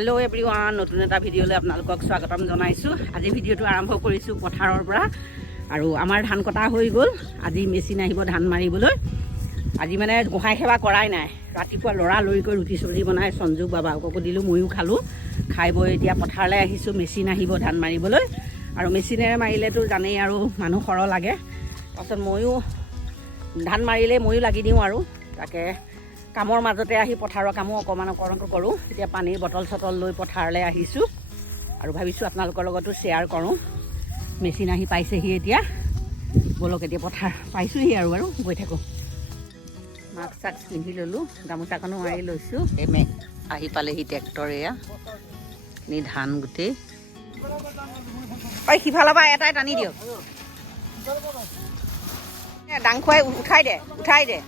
Hello' everyone, নতুন এটা ভিডিঅ'লৈ আপোনালোকক স্বাগতম জনাইছোঁ। আজি ভিডিঅ'টো আৰম্ভ কৰিছোঁ পথাৰৰ পৰা। আৰু আমাৰ ধান কটা হৈ গ'ল। আজি মেচিন আহিব ধান মাৰিবলৈ। আজি মানে গোঁসাই সেৱা কৰাই নাই। ৰাতিপুৱা লৰালৰিকৈ ৰুটি চব্জি বনাই সঞ্জু বাবাকো দিলোঁ, ময়ো খালোঁ। খাই বৈ এতিয়া পথাৰলৈ আহিছোঁ। মেচিন আহিব ধান মাৰিবলৈ। আৰু মেচিনেৰে মাৰিলেতো জানেই আৰু মানুহ সৰহ লাগে। তাৰপাছত ময়ো ধান মাৰিলে ময়ো লাগি দিওঁ আৰু তাকে কামৰ মাজতে আহি পথাৰৰ কামো অকণমান কৰোঁ। এতিয়া পানীৰ বটল চটল লৈ পথাৰলৈ আহিছোঁ আৰু ভাবিছোঁ আপোনালোকৰ লগতো শ্বেয়াৰ কৰোঁ। মেচিন আহি পাইছেহি এতিয়া। বলক এতিয়া পথাৰ পাইছোঁহি আৰু গৈ থাকোঁ। মাস্ক চাস্ক পিন্ধি ল'লোঁ, গামোচাখনো মাৰি লৈছোঁ। আহি পালেহি ট্ৰেক্টৰ। এয়া ধান গোটেই সিফালৰ পৰা এটাই টানি দিয়ক। ডাং খুৱাই উঠাই দে।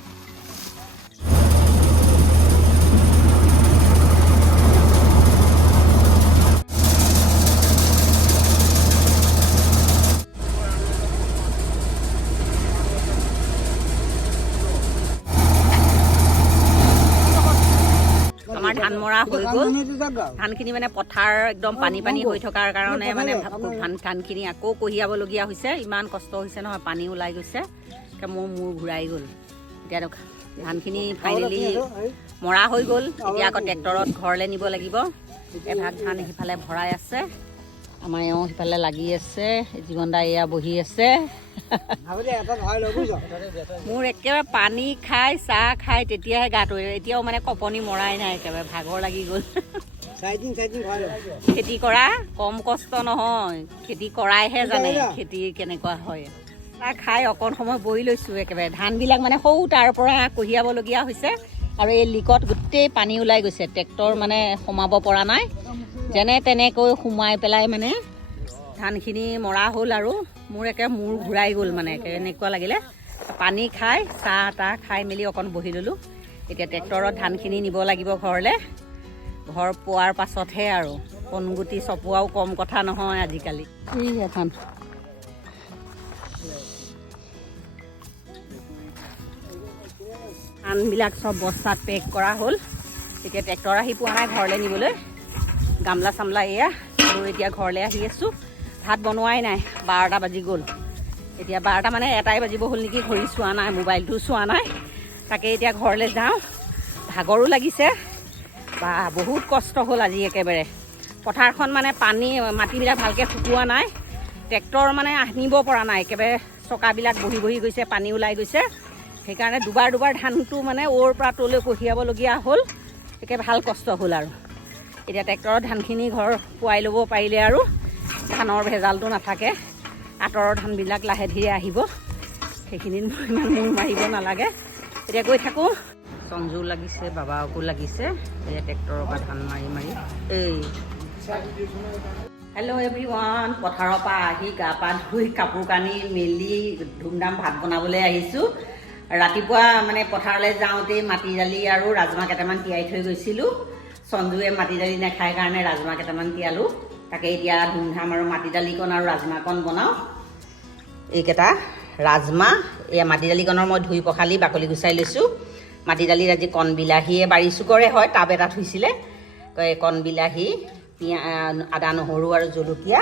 আমাৰ ধান মৰা হৈ গ'ল। ধানখিনি মানে পথাৰ একদম পানী হৈ থকাৰ কাৰণে মানে ধানখিনি আকৌ কঢ়িয়াবলগীয়া হৈছে। ইমান কষ্ট হৈছে নহয়, পানী ওলাই গৈছে। মোৰ মূৰ ঘূৰাই গ'ল। এতিয়া ধানখিনি ফাইনেলি মৰা হৈ গ'ল। এতিয়া আকৌ ট্ৰেক্টৰত ঘৰলৈ নিব লাগিব। এভাগ ধান সিফালে ভৰাই আছে, আমাৰ এওঁ সিফালে লাগি আছে, জীৱন দা এয়া বহি আছে। মোৰ একেবাৰে পানী খাই চাহ খাই তেতিয়াহে গাটো, এতিয়াও মানে কপনি মৰাই নাই, একেবাৰে ভাগৰ লাগি গ'ল। খেতি কৰা কম কষ্ট নহয়, খেতি কৰাইহে জানে খেতি কেনেকুৱা হয়। চাহ খাই অকণ সময় বহি লৈছোঁ। একেবাৰে ধানবিলাক মানে সৰু তাৰ পৰা কঢ়িয়াবলগীয়া হৈছে। আৰু এই লিকত গোটেই পানী ওলাই গৈছে। ট্ৰেক্টৰ মানে সোমাব পৰা নাই। যেনে তেনেকৈ সোমাই পেলাই মানে ধানখিনি মৰা হ'ল আৰু মোৰ একে মূৰ ঘূৰাই গ'ল। মানে এনেকুৱা লাগিলে। পানী খাই চাহ তাহ খাই মেলি অকণ বহি ল'লোঁ। এতিয়া ট্ৰেক্টৰত ধানখিনি নিব লাগিব ঘৰলৈ। ঘৰ পোৱাৰ পাছতহে আৰু কণগুটি চপোৱাও কম কথা নহয় আজিকালি। ধান ধানবিলাক চব বস্তাত পেক কৰা হ'ল। এতিয়া ট্ৰেক্টৰ আহি পোৱা নাই ঘৰলৈ নিবলৈ। গামলা চামলা এয়া লৈ এতিয়া ঘৰলৈ আহি আছোঁ। ভাত বনোৱাই নাই, 12টা বাজি গ'ল। এতিয়া 12টা মানে 1টাই বাজিব হ'ল নেকি, ঘড়ী চোৱা নাই, মোবাইলটো চোৱা নাই। তাকে এতিয়া ঘৰলৈ যাওঁ। ভাগৰো লাগিছে বা বহুত কষ্ট হ'ল আজি একেবাৰে। পথাৰখন মানে মাটিবিলাক ভালকৈ শুকোৱা নাই। ট্ৰেক্টৰ মানে আনিব পৰা নাই, একেবাৰে চকাবিলাক বহি গৈছে, পানী ওলাই গৈছে। সেইকাৰণে দুবাৰ ধানটো মানে ওৰ পৰা তলৈ কঢ়িয়াবলগীয়া হ'ল। একেবাৰে ভাল কষ্ট হ'ল আৰু এতিয়া ট্ৰেক্টৰত ধানখিনি ঘৰ পোৱাই ল'ব পাৰিলে আৰু ধানৰ ভেজালটো নাথাকে। আঁতৰৰ ধানবিলাক লাহে ধীৰে আহিব, সেইখিনিত ইমান মূৰ মাৰিব নালাগে। এতিয়া গৈ থাকোঁ। সঞ্জু লাগিছে, বাবাকো লাগিছে। এতিয়া ট্ৰেক্টৰৰ পৰা ধান মাৰি হেল্ল' এভৰিৱান, পথাৰৰ পৰা আহি গা পা ধুই কাপোৰ কানি মেলি ধুমধাম ভাত বনাবলৈ আহিছোঁ। ৰাতিপুৱা মানে পথাৰলৈ যাওঁতেই মাটি দালি আৰু ৰাজমাহ কেইটামান তিয়াই থৈ গৈছিলোঁ। সঞ্জুৱে মাটি দালি নাখায় কাৰণে ৰাজমাহ কেইটামান তিয়ালোঁ। তাকে এতিয়া ধুমধাম আৰু মাটি দালিকণ আৰু ৰাজমাহকণ বনাওঁ। এইকেইটা ৰাজমাহ, এয়া মাটি দালিকণৰ মই ধুই পখালি বাকলি গুচাই লৈছোঁ। মাটি দালিত আজি কণ বিলাহীয়ে বাৰী চুকৰে হয়, টাব এটা থৈছিলে। কণ বিলাহী, আদা নহৰু আৰু জলকীয়া,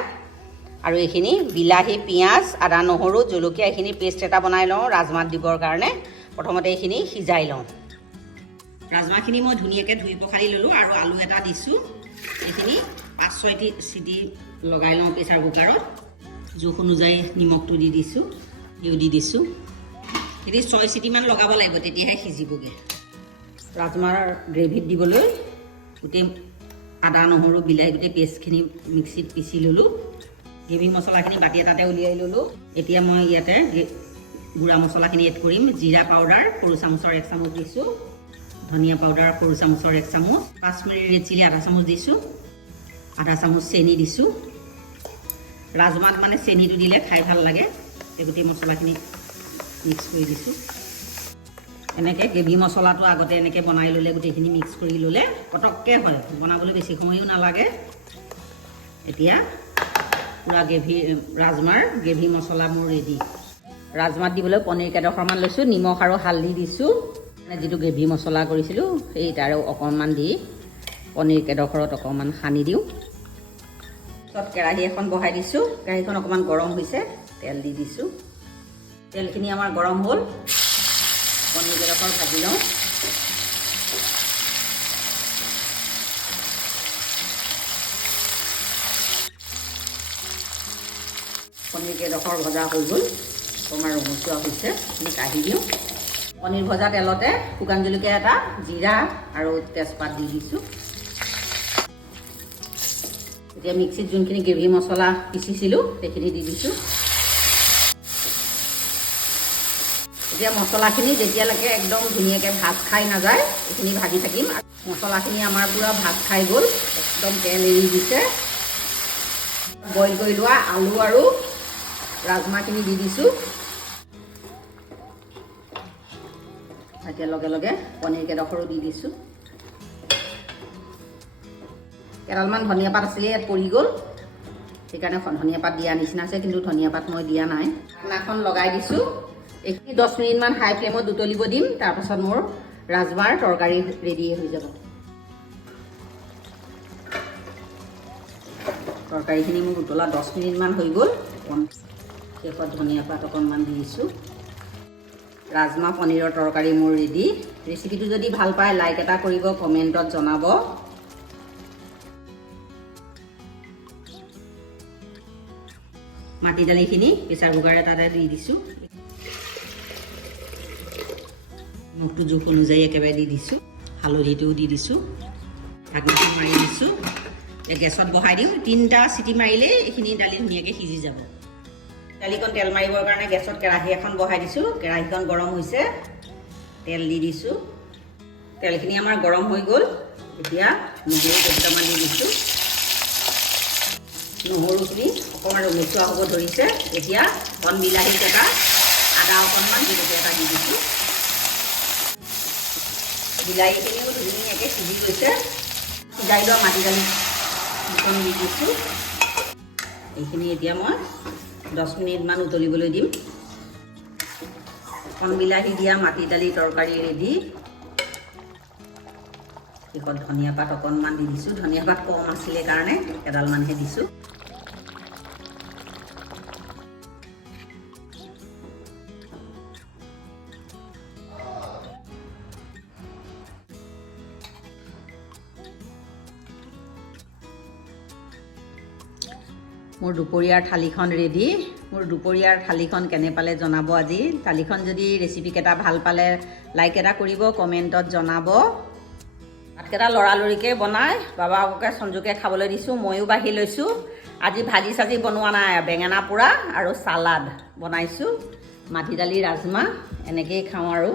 আৰু এইখিনি বিলাহী, পিঁয়াজ, আদা নহৰু জলকীয়া এইখিনি পেষ্ট এটা বনাই লওঁ ৰাজমাহ দিবৰ কাৰণে। প্ৰথমতে এইখিনি সিজাই লওঁ। ৰাজমাহখিনি মই ধুনীয়াকৈ ধুই পখালি ল'লোঁ আৰু আলু এটা দিছোঁ। এইখিনি 5-6টি চিটি লগাই লওঁ প্ৰেছাৰ কুকাৰত। জোখ অনুযায়ী নিমখটো দি দিছোঁ, দি দিছোঁ। এইখিনি 6 চিটিমান লগাব লাগিব, তেতিয়াহে সিজিবগৈ। ৰাজমাহৰ গ্ৰেভিত দিবলৈ গোটেই আদা নহৰু বিলাহী গোটেই পেষ্টখিনি মিক্সিত পিচি ল'লোঁ। গ্ৰেভি মছলাখিনি বাতি এটাতে উলিয়াই ল'লোঁ। এতিয়া মই ইয়াতে গুড়া মছলাখিনি এড কৰিম। জিৰা পাউডাৰ সৰু চামুচৰ 1 চামুচ দিছোঁ। ধনিয়া পাউডাৰ সৰু চামুচৰ 1 চামুচ। কাশ্মীৰী ৰেড চিলি আধা চামুচ দিছোঁ। আধা চামুচ চেনি দিছোঁ। ৰাজমাহত মানে চেনিটো দিলে খাই ভাল লাগে। এই গোটেই মছলাখিনি মিক্স কৰি দিছোঁ। এনেকৈ গ্ৰেভি মছলাটো আগতে এনেকৈ বনাই ল'লে, গোটেইখিনি মিক্স কৰি ল'লে পটককৈ হয়, বনাবলৈ বেছি সময়ো নালাগে। এতিয়া পূৰা ৰাজমাহৰ গ্ৰেভি মছলা মোৰ ৰেডি। ৰাজমাহ দিবলৈ পনীৰ কেইডোখৰমান লৈছোঁ, নিমখ আৰু হালধি দিছোঁ। যিটো গ্ৰেভি মছলা কৰিছিলোঁ সেই তাৰে অকণমান দি পনীৰ কেইডোখৰত অকণমান সানি দিওঁ। পিছত কেৰাহী এখন বহাই দিছোঁ। কেৰাহীখন অকণমান গৰম হৈছে, তেল দি দিছোঁ। তেলখিনি আমাৰ গৰম হ'ল, পনীৰ কেইডোখৰ ভাজি লওঁ। পনীৰ কেইডোখৰ ভজা হৈ গ'ল, অকণমান ৰঙচুৱা হৈছে, আমি কাঢ়ি দিওঁ। পনীৰ ভজা তেলতে শুকান জলকীয়া এটা, জিৰা আৰু তেজপাত দি দিছোঁ। এতিয়া মিক্সিত যোনখিনি গ্ৰেভি মছলা পিচিছিলোঁ সেইখিনি দি দিছোঁ। এতিয়া মছলাখিনি যেতিয়ালৈকে একদম ধুনীয়াকৈ ভাজ খাই নাযায় এইখিনি ভাজি থাকিম। মছলাখিনি আমাৰ পূৰা ভাজ খাই গ'ল, একদম তেল এৰি দিছে। বইল কৰি লোৱা আলু আৰু ৰাজমাহখিনি দি দিছোঁ। এতিয়া লগে লগে পনীৰ কেইডোখৰো দি দিছোঁ। কেইডালমান ধনিয়া পাত আছিলে, ইয়াত পৰি গ'ল, সেইকাৰণে ধনিয়া পাত দিয়া নিচিনা আছে, কিন্তু ধনিয়া পাত মই দিয়া নাই। ঢাকনাখন লগাই দিছোঁ। এইখিনি 10 মিনিটমান হাই ফ্লেমত উতলিব দিম। তাৰপাছত মোৰ ৰাজমাৰ তৰকাৰী ৰেডি হৈ যাব। তৰকাৰীখিনি মোৰ উতলা 10 মিনিটমান হৈ গ'ল। শেষত ধনিয়া পাত অকণমান দি দিছোঁ। ৰাজমাহ পনীৰৰ তৰকাৰী মোৰ ৰেডি। ৰেচিপিটো যদি ভাল পায় লাইক এটা কৰিব, কমেণ্টত জনাব। মাটি দালিখিনি প্ৰেছাৰ কুকাৰ এটাতে দি দিছোঁ। নিমখটো জোখ অনুযায়ী একেবাৰে দি দিছোঁ। হালধিটোও দি দিছোঁ। ঢাকনিখন মাৰি দিছোঁ। গেছত বহাই দিওঁ, 3টা চিটি মাৰিলেই এইখিনি দালি ধুনীয়াকৈ সিজি যাব। দালিকণ তেল মাৰিবৰ কাৰণে গেছত কেৰাহী এখন বহাই দিছোঁ। কেৰাহীখন গৰম হৈছে, তেল দি দিছোঁ। তেলখিনি আমাৰ গৰম হৈ গ'ল। এতিয়া নহৰু কেইটামান দি দিছোঁ। নহৰুখিনি অকণমান ৰঙচুৱা হ'ব ধৰিছে। এতিয়া কণ বিলাহী কেইটা, আদা অকণমান জলকীয়া এটা দি দিছোঁ। বিলাহীখিনিও ধুনীয়াকৈ সিজি গৈছে। সিজাই লোৱা মাটি দালি দুখন দি দিছোঁ। এইখিনি এতিয়া মই 10 মিনিটমান উতলিবলৈ দিম। কণ বিলাহী দিয়া মাটি দালি তৰকাৰী ৰেডি। শেষত ধনিয়া পাত অকণমান দি দিছোঁ। ধনিয়া পাত কম আছিলে কাৰণে কেইডালমানহে দিছোঁ। মোৰ দুপৰীয়াৰ থালিখন ৰেডি। মোৰ দুপৰীয়াৰ থালিখন কেনে পালে জনাব আজি। থালিখন যদি ৰেচিপিকেইটা ভাল পালে লাইক এটা কৰিব, কমেণ্টত জনাব। ভাতকেইটা লৰালৰিকৈ বনাই বাবাকে সঞ্জুকে খাবলৈ দিছোঁ, ময়ো বাঢ়ি লৈছোঁ। আজি ভাজি চাজি বনোৱা নাই, বেঙেনা পোৰা আৰু চালাড বনাইছোঁ। মাটি দালি ৰাজমাহ এনেকৈয়ে খাওঁ আৰু।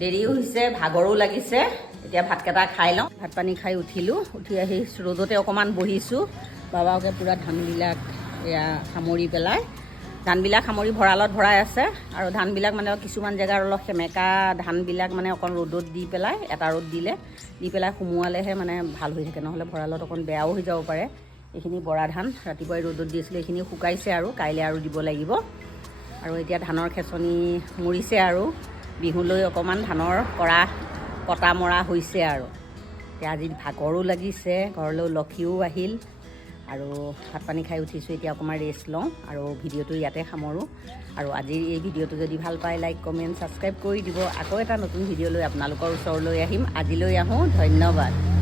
দেৰিও হৈছে, ভাগৰো লাগিছে। এতিয়া ভাতকেইটা খাই লওঁ। ভাত পানী খাই উঠিলোঁ। উঠি আহি ৰ'দতে অকণমান বহিছোঁ। বাবাকে পূৰা ধানবিলাক এয়া সামৰি পেলাই, ধানবিলাক সামৰি ভঁৰালত ভৰাই আছে। আৰু ধানবিলাক মানে কিছুমান জেগাৰ অলপ সেমেকা ধানবিলাক মানে অকণ ৰ'দত দি পেলাই, এটা ৰ'দ দি পেলাই সুমোৱালেহে মানে ভাল হৈ থাকে, নহ'লে ভঁৰালত অকণ বেয়াও হৈ যাব পাৰে। এইখিনি বৰা ধান ৰাতিপুৱাই ৰ'দত দিছিলে, এইখিনি শুকাইছে আৰু কাইলৈ আৰু দিব লাগিব। আৰু এতিয়া ধানৰ খেচনি মৰিছে আৰু বিহুলৈ অকণমান ধানৰ কটা মৰা হৈছে আৰু। এতিয়া আজি ভাগৰো লাগিছে, ঘৰলৈ লক্ষীও আহিল। আৰু ভাত পানী খাই উঠিছোঁ, এতিয়া অকণমান ৰেষ্ট লওঁ আৰু ভিডিঅ'টো ইয়াতে সামৰোঁ। আৰু আজিৰ এই ভিডিঅ'টো যদি ভাল পায় লাইক কমেণ্ট ছাবস্ক্ৰাইব কৰি দিব। আকৌ এটা নতুন ভিডিঅ' লৈ আপোনালোকৰ ওচৰলৈ আহিম। আজিলৈ আহোঁ, ধন্যবাদ।